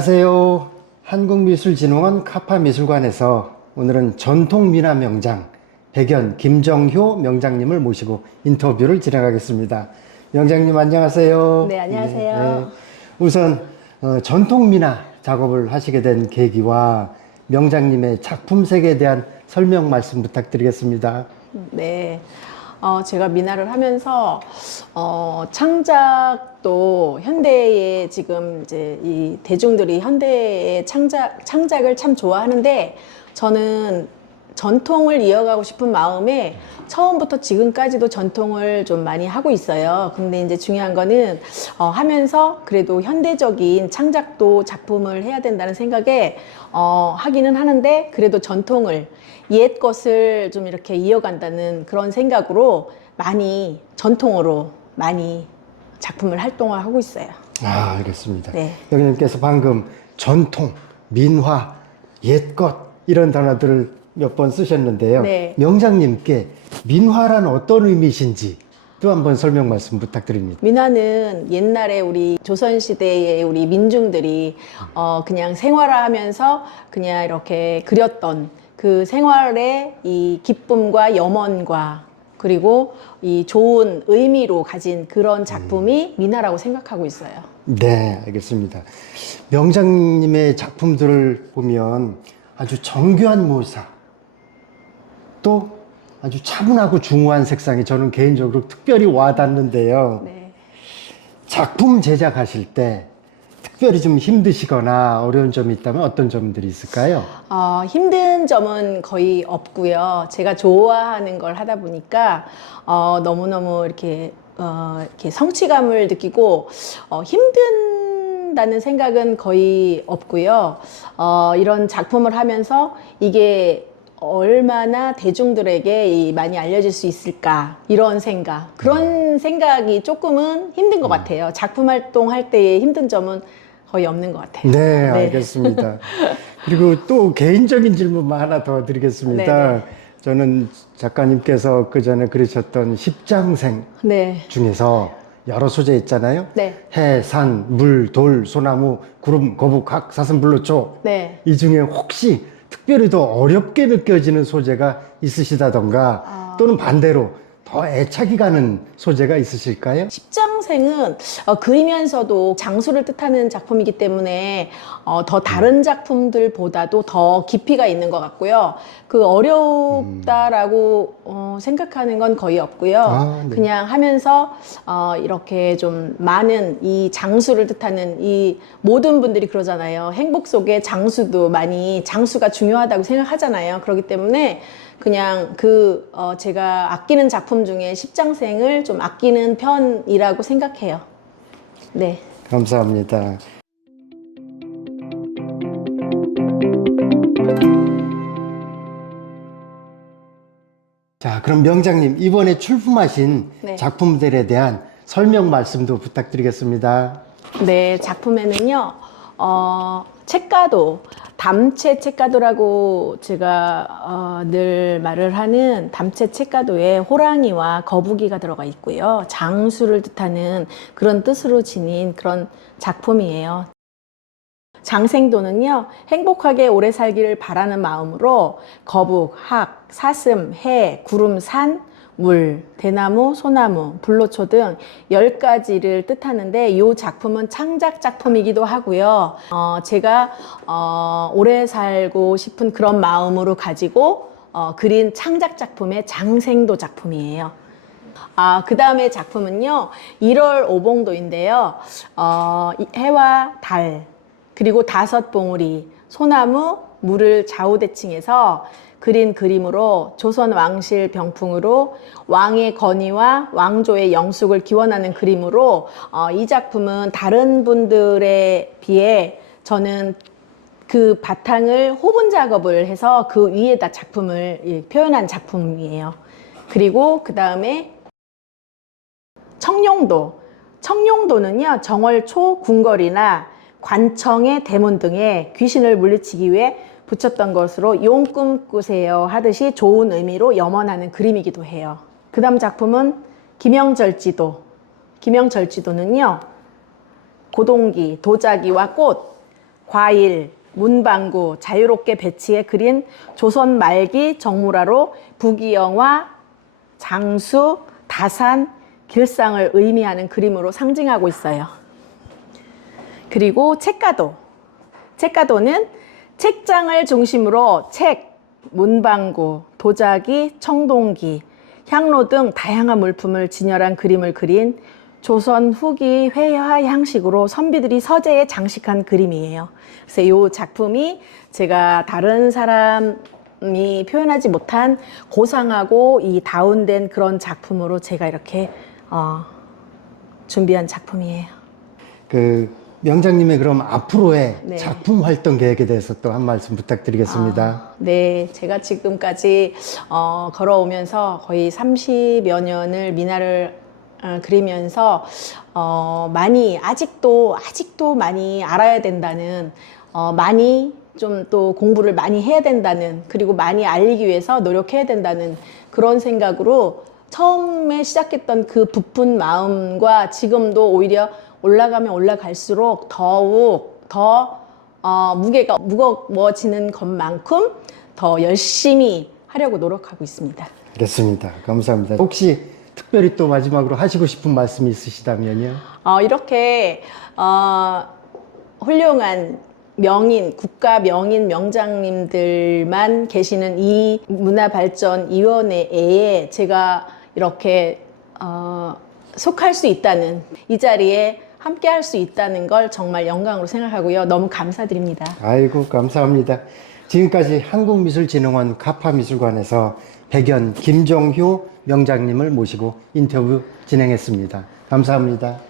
안녕하세요. 한국미술진흥원 카파미술관에서 오늘은 전통 미나 명장 백연 김정효 명장님을 모시고 인터뷰를 진행하겠습니다. 명장님 안녕하세요. 네, 안녕하세요. 우선 어, 전통 미나 작업을 하시게 된 계기와 명장님의 작품 세계에 대한 설명 말씀 부탁드리겠습니다. 네. 어, 제가 미나를 하면서 어, 창작도 현대에 지금 이제 이 대중들이 현대의 창작 창작을 참 좋아하는데 저는 전통을 이어가고 싶은 마음에 처음부터 지금까지도 전통을 좀 많이 하고 있어요. 근데 이제 중요한 거는 어, 하면서 그래도 현대적인 창작도 작품을 해야 된다는 생각에 어, 하기는 하는데 그래도 전통을 옛 것을 좀 이렇게 이어간다는 그런 생각으로 많이 전통으로 많이 작품을 활동을 하고 있어요. 아, 알겠습니다. 네. 명장님께서 방금 전통, 민화, 옛것 이런 단어들을 몇 번 쓰셨는데요. 네. 명장님께 민화란 어떤 의미신지 또 한번 설명 말씀 부탁드립니다. 민화는 옛날에 우리 조선시대의 우리 민중들이 어 그냥 생활하면서 그냥 이렇게 그렸던 그 생활의 이 기쁨과 염원과 그리고 이 좋은 의미로 가진 그런 작품이 민화라고 생각하고 있어요. 네, 알겠습니다. 명장님의 작품들을 보면 아주 정교한 묘사, 또 아주 차분하고 중후한 색상이 저는 개인적으로 특별히 와닿는데요. 네. 작품 제작하실 때 특별히 좀 힘드시거나 어려운 점이 있다면 어떤 점들이 있을까요? 어, 힘든 점은 거의 없고요. 제가 좋아하는 걸 하다 보니까 어, 너무너무 이렇게, 어, 이렇게 성취감을 느끼고 어, 힘든 다는 생각은 거의 없고요. 어, 이런 작품을 하면서 이게 얼마나 대중들에게 이 많이 알려질 수 있을까 이런 생각 그런 생각이 조금은 힘든 것 같아요 작품 활동할 때의 힘든 점은 거의 없는 것 같아요 네, 알겠습니다. 그리고 또 개인적인 질문만 하나 더 드리겠습니다. 네네. 저는 작가님께서 그 전에 그리셨던 십장생 네. 중에서 여러 소재 있잖아요. 네. 해, 산, 물, 돌, 소나무, 구름, 거북, 각, 사슴, 불로초. 네. 이 중에 혹시 특별히 더 어렵게 느껴지는 소재가 있으시다던가 아. 또는 반대로 더 애착이 가는 소재가 있으실까요? 십장생은 어, 그리면서도 장수를 뜻하는 작품이기 때문에 어, 더 다른 작품들보다도 더 깊이가 있는 것 같고요. 그 어렵다라고 어, 생각하는 건 거의 없고요. 아, 네. 그냥 하면서 어, 이렇게 좀 많은 이 장수를 뜻하는 이 모든 분들이 그러잖아요. 행복 속에 장수도 많이 장수가 중요하다고 생각하잖아요. 그렇기 때문에 그냥 그 어, 제가 아끼는 작품 중에 십장생을 좀 아끼는 편이라고 생각해요. 네. 감사합니다. 자, 그럼 명장님, 이번에 출품하신 네. 작품들에 대한 설명 말씀도 부탁드리겠습니다. 네, 작품에는요, 어, 책가도, 담채 책가도라고 제가 어, 늘 말을 하는 담채 책가도에 호랑이와 거북이가 들어가 있고요. 장수를 뜻하는 그런 뜻으로 지닌 그런 작품이에요. 장생도는요, 행복하게 오래 살기를 바라는 마음으로 거북, 학, 사슴, 해, 구름, 산, 물, 대나무, 소나무, 불로초 등 10가지를 뜻하는데 이 작품은 창작 작품이기도 하고요. 어, 제가 어, 오래 살고 싶은 그런 마음으로 가지고 어, 그린 창작 작품의 장생도 작품이에요. 아, 그 다음에 작품은요, 1월 오봉도인데요. 어, 이 해와 달, 그리고 다섯 봉우리, 소나무, 물을 좌우대칭해서 그린 그림으로 조선 왕실 병풍으로 왕의 건의와 왕조의 영숙을 기원하는 그림으로 어, 이 작품은 다른 분들에 비해 저는 그 바탕을 호분 작업을 해서 그 위에다 작품을 예, 표현한 작품이에요. 그리고 그 다음에 청룡도. 청룡도는요, 정월 초 궁궐이나 관청의 대문 등에 귀신을 물리치기 위해 붙였던 것으로 용 꿈 꾸세요 하듯이 좋은 의미로 염원하는 그림이기도 해요. 그 다음 작품은 김영절지도. 김영절지도는요, 고동기, 도자기와 꽃, 과일, 문방구 자유롭게 배치해 그린 조선 말기 정물화로 부귀영화, 장수, 다산, 길상을 의미하는 그림으로 상징하고 있어요. 그리고 책가도. 책가도는 책장을 중심으로 책, 문방구, 도자기, 청동기, 향로 등 다양한 물품을 진열한 그림을 그린 조선 후기 회화 양식으로 선비들이 서재에 장식한 그림이에요. 그래서 이 작품이 제가 다른 사람이 표현하지 못한 고상하고 이 다운된 그런 작품으로 제가 이렇게 어, 준비한 작품이에요. 그 명장님의 그럼 앞으로의 네. 작품 활동 계획에 대해서 또 한 말씀 부탁드리겠습니다. 아, 네, 제가 지금까지 어, 걸어오면서 거의 30여 년을 미나를 어, 그리면서 어, 많이 아직도 아직도 많이 알아야 된다는 어, 많이 좀 또 공부를 많이 해야 된다는 그리고 많이 알리기 위해서 노력해야 된다는 그런 생각으로 처음에 시작했던 그 부푼 마음과 지금도 오히려 올라가면 올라갈수록 더욱 더 어, 무게가 무거워지는 것만큼 더 열심히 하려고 노력하고 있습니다. 그렇습니다. 감사합니다. 혹시 특별히 또 마지막으로 하시고 싶은 말씀이 있으시다면요? 어, 이렇게 어, 훌륭한 명인, 국가 명인 명장님들만 계시는 이 문화발전위원회에 제가 이렇게 어, 속할 수 있다는 이 자리에 함께 할 수 있다는 걸 정말 영광으로 생각하고요. 너무 감사드립니다. 아이고 감사합니다. 지금까지 한국미술진흥원 카파미술관에서 백연 김종효 명장님을 모시고 인터뷰 진행했습니다. 감사합니다.